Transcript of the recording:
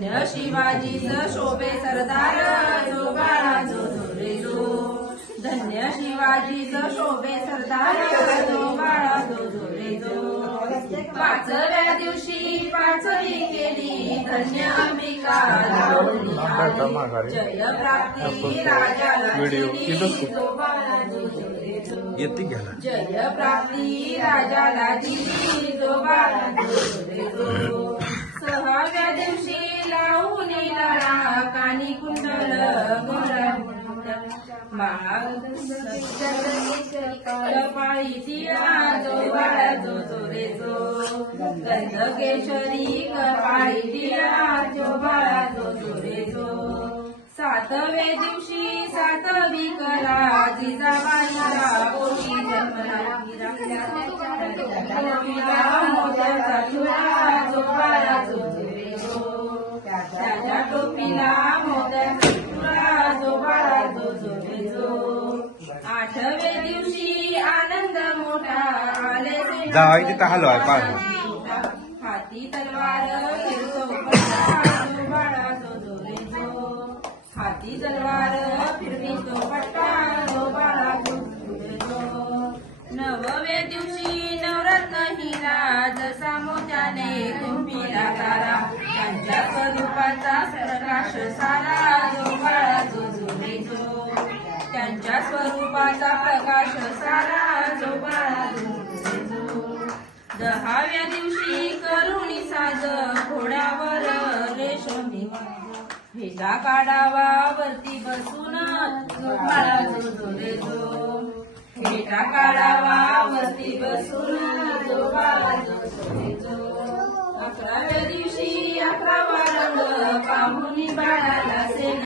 धन्य शिवाजीचं शोभे सरदार जो बाळा जो रे जो धन्य शिवाजीचं शोभे सरदार जो बाळा जो रे जो 5व्या दिवशी पाचवी केली धन्य अंबिका लावली आली जय प्राप्ती राजाला दिली जो बाळा जो रे जो जय प्राप्ती राजाला दिली जो बाळा जो रे जो 6व्या दिवशी लावून लळा कानी कुंडल पाळी तिळा जो बाळा जो रे जो गंधकेश्वरी पाळी तिळा जो बाळा जो रे जो 7व्या दिवशी 7वी कला जिजाबाईला पोटी जन्मला मोत्याचा चुरा जो बाळा जो रे जो त्याच्या टोपीला मोत्याचा चुरा जो बाळा जो रे जो 8व्या दिवशी आनंद मोठा आले हाती तलवार फिरतो पट्टा जो बाळा जो रे जो हाती तलवार फिरतो पट्टा जो बाळा जो रे जो 9व्या दिवशी नवरत्न हिरा जसा मोत्याने कुंपीला तारा त्यांच्या स्वरूपाचा प्रकाश सारा जो बाळा जो रे जो त्यांच्या स्वरूपाचा प्रकाश सारा जो बाळा जो रे जो 10व्या दिवशी करुणी साज घोड्यावर रेशमी भेटा काढावा वरती बसून जो बाळा जो रे जो भेटा काढावा वरती बसून जो बाळा जो रे जो 11व्या दिवशी 11वा रंग पाहुणी बाळा